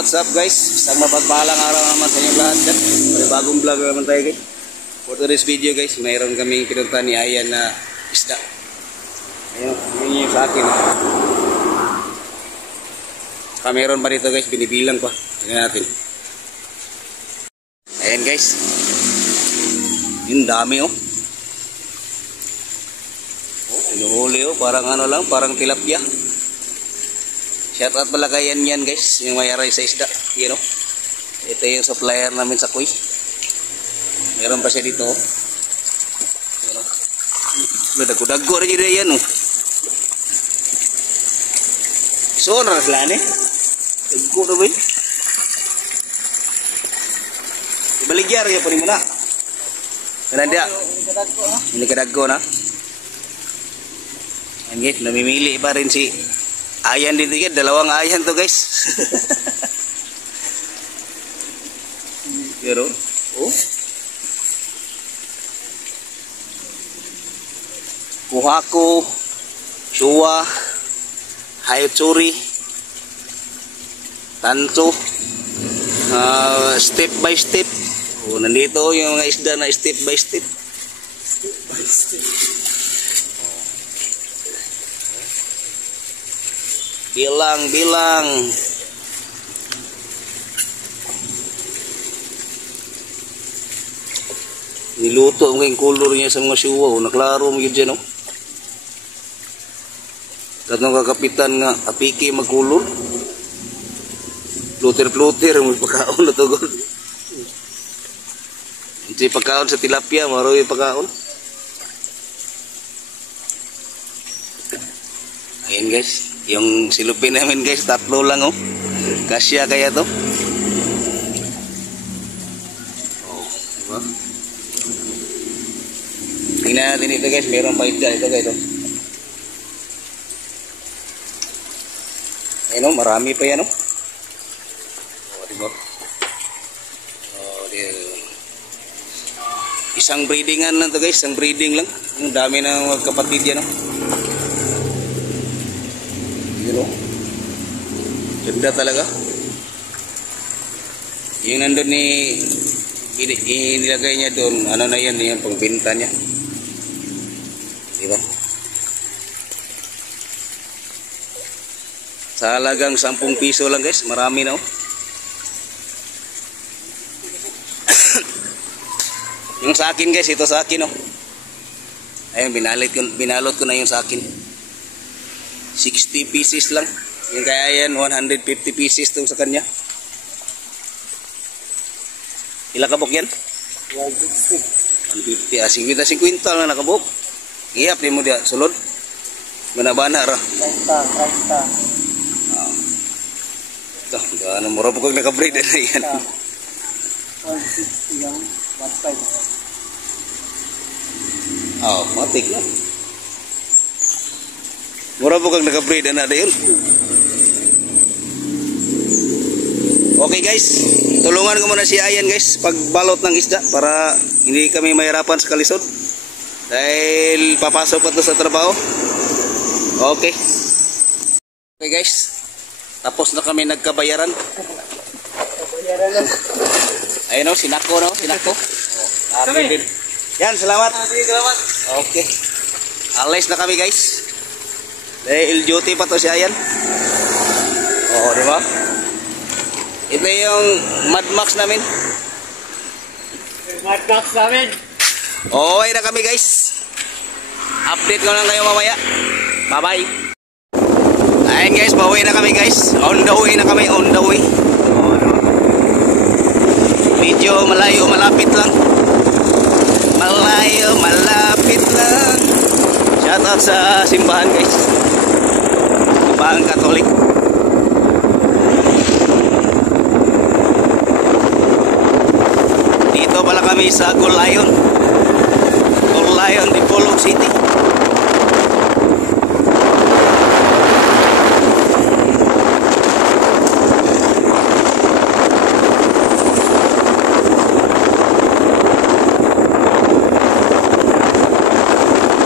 what's up guys? Isang mapagpalang araw naman sa inyo lahat dyan. May bagong vlog naman tayo guys. For today's video guys, mayroon kaming pinunta ni Ayan na isda. Ayun, yun yung sa akin. Mayroon pa dito guys, binibilang pa. Tingnan natin. Ayan guys. Yung dami oh. Inuhuli oh, parang ano lang, parang tilapia. Shout out pala kay yan guys, yung may-ari sa isda. You know? Ito yung supplier namin sa Kuy. Meron pa siya dito. You know? Dago-dago rin yun yan oh. So, naraslaan eh. Dago na ba yun? Ibaligyan rin po rin mo na. Kananda. Ini kadago na. Angit, namimili pa rin si Ayan dito guys, dalawang Ayan to guys. Pero, oh. Kuhako, Shua, Hayotsuri, Tanto, step by step. Oh, nandito yung mga isda na step by step. Step by step. Bilang. Niluto ang kayong color niya sa mga siwa. Oh. Naklaro mo yun dyan. Oh. Tatong kakapitan nga. Apiki magkulor. Pluter. May pagkaon na to. Hindi pagkaon sa tilapia. Maro yung pagkaon. Ayan guys. Yung silupin namin guys, 3 lang oh. Kasya kaya to. Oh, diba? Tingnan natin ito guys, meron pa isda ito guys. Ayun oh, marami pa yan oh. Oh, diba? Oh, diba? Isang breedingan lang to guys, isang breeding lang. Ang dami ng magkapatid yan oh. Ganda talaga. Yung nandun inilagay niya doon, ano na yan, yung pangbenta niya. Diba? Sa halagang 10 piso lang guys, marami na oh. Yung sa akin guys, ito sa akin oh. Ayun, binalot ko na yung sa akin. 60 pieces lang. Yung kaya yan, 150 pieces itong sa kanya. Ilang kabok yan? 150. 150. 50 lang nakabok. Iyap din mo diya. Sulod. Bana-bana ra. 30. Ito. Ano, mura po kong nakabreed na yan. 160 lang. 15. Oh, matik na. Mura po kong nakabreed na yun. Okay guys, tulungan ko muna si Ayan guys pagbalot ng isda para hindi kami mahirapan sa kalisod dahil papasok pa to sa trabaho. Okay. Okay guys, tapos na kami nagkabayaran. Ayun o, sinako no, sinako. Yan, salamat. Salamat. Okay. Alis na kami guys. Dahil duty pa to si Ayan. Oh, di ba? Ito yung Mad Max namin. Mad Max namin. Okay na kami guys. Update ko lang kayo mamaya. Bye bye. Ayun guys, pauwi na kami guys. On the way na kami, on the way. Medyo malayo, malapit lang. Malayo, malapit lang. Shout out sa simbahan guys. Simbahan Katolik. Dito pala kami sa Gulayon, Dipolog City.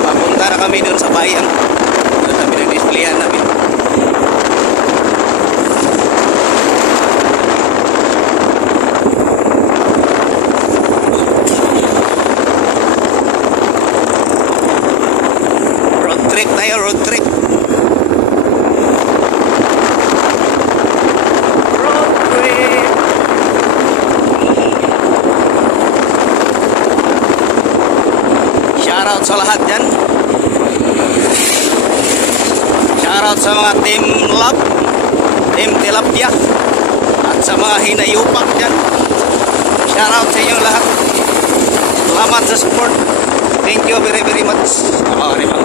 Papunta na kami doon sa bayan. Doon kami nag-displayhan namin. Shoutout sa lahat dyan. Shoutout sa mga Team Love, Team Tilapia, at sa mga hinayupak dyan. Shoutout sa inyong lahat. Salamat sa support. Thank you very very much. Diba?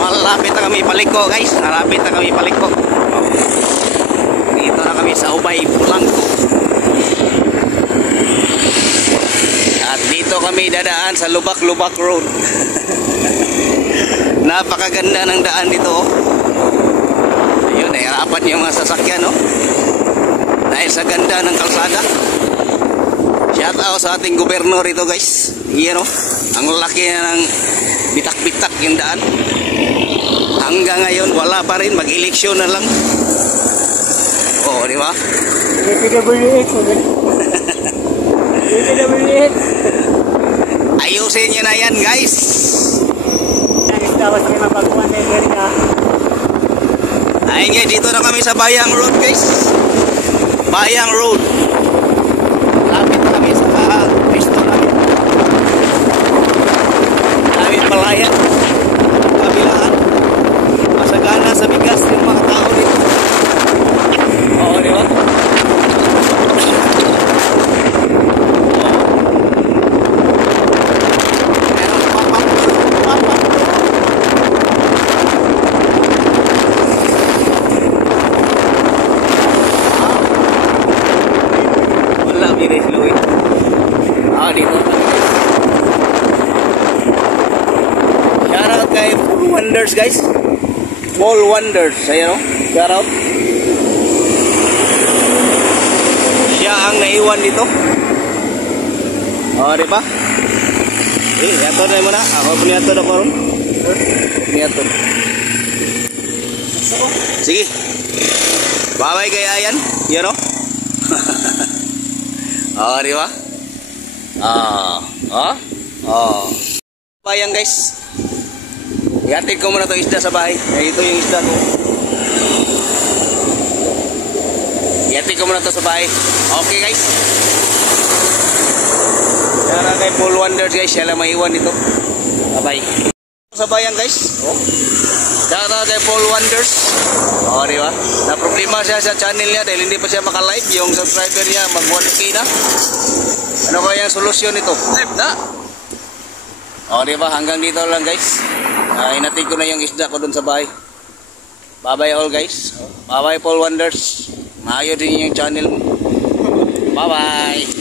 Malapit na kami paliko guys. Malapit na kami paliko. Dito na kami sa Ubay, Blanco. At dito kami dadaan sa Lubak-Lubak Road. Napakaganda ng daan dito. Ayun, nahirapan yung mga sasakyan, no? Dahil sa ganda ng kalsada. Shout out sa ating gobernador ito, guys. Yan, no? Ang laki na ng bitak-bitak yung daan. Hanggang ngayon, wala pa rin. Mag-eleksyon na lang. Oo, di ba? DPWH. DPWH. Ayusin nyo na yan, guys. Tapos may mapagkuhan na yung ka. Ayun guys, dito na kami sa Bayang Road, guys. Bayang Road. Lapit na kami sa pisto namin. Namin palayan. Kabilaan. Masagana sa bigas yung mga tao dito. Oo, di ba? Dito. Shoutout kay Full Wonders, guys. Full Wonders. Ayan, no? Shoutout. Siya ang naiwan dito. Oh, di ba? Yato na muna. Ako puniyato na ko ron. Puniyato. Sige. Bye-bye kay Ayan. Yan, no? Oh, di ba? Bayang guys. Ihatid ko muna itong isda sa bahay. Ito yung isda ko. Ihatid ko muna ito sa bahay. Okay guys. Kaya kay Full Wonders guys. Siya lang maiwan dito. Bye bye. Sa bayang guys. Kaya kay Full Wonders. Di ba? Na problema siya sa channel niya dahil hindi pa siya maka-live. Yung subscriber niya mag 1K na. Ano kaya yung solusyon nito? Live na! Diba? Hanggang dito lang guys. Inatid ko na yung isda ko dun sa bahay. Bye bye all guys. Bye bye Full Wonders. Maayo din yung channel mo. Bye bye!